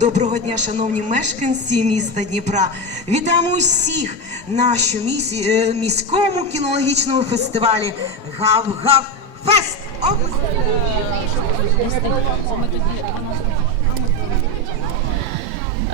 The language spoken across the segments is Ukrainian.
Доброго дня, шановні мешканці міста Дніпра. Вітаємо усіх на щомісі- е, міському кінологічному фестивалі Гав-Гав Фест. Оп!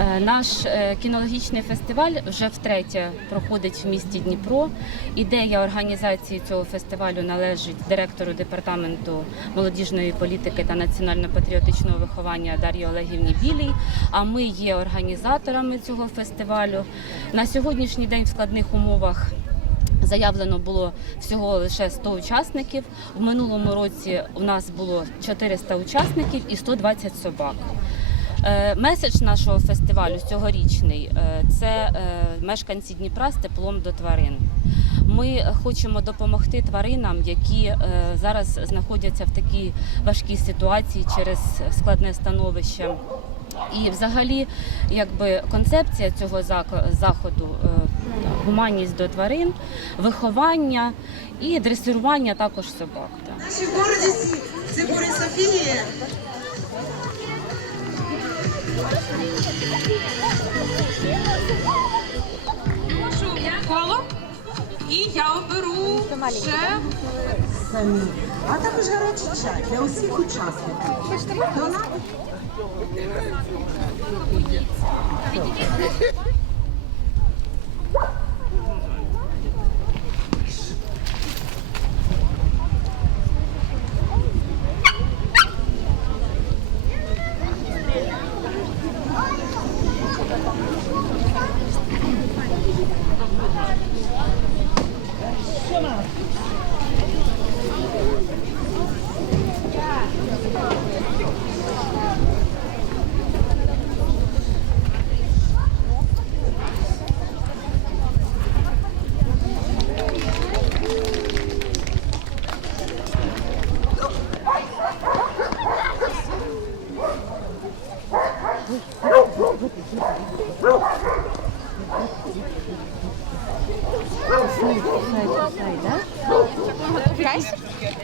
Е, Наш е, кінологічний фестиваль вже втретє проходить в місті Дніпро. Ідея організації цього фестивалю належить директору департаменту молодіжної політики та національно-патріотичного виховання Дар'ї Олегівні Білій. А ми є організаторами цього фестивалю. На сьогоднішній день в складних умовах. Заявлено було всього лише 100 учасників. В минулому році у нас було 400 учасників і 120 собак. Е, Меседж нашого фестивалю цьогорічний е, це е, мешканці Дніпра з теплом до тварин. Ми хочемо допомогти тваринам, які зараз знаходяться в такій важкій ситуації через складне становище. І взагалі, якби концепція цього заходу гуманність до тварин, виховання і дресирування також собак. Наші гордісті це Борис І я оберу ще Самі, а також гарячий чай для усіх учасників. До Não!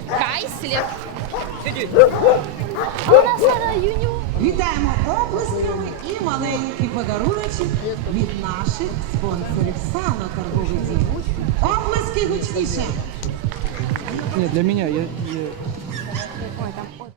Кайслер. вітаємо оплесками і маленький подаруночок від наших спонсорів. Сано торговий дім. Оплески гучніше. Нет, для меня я, я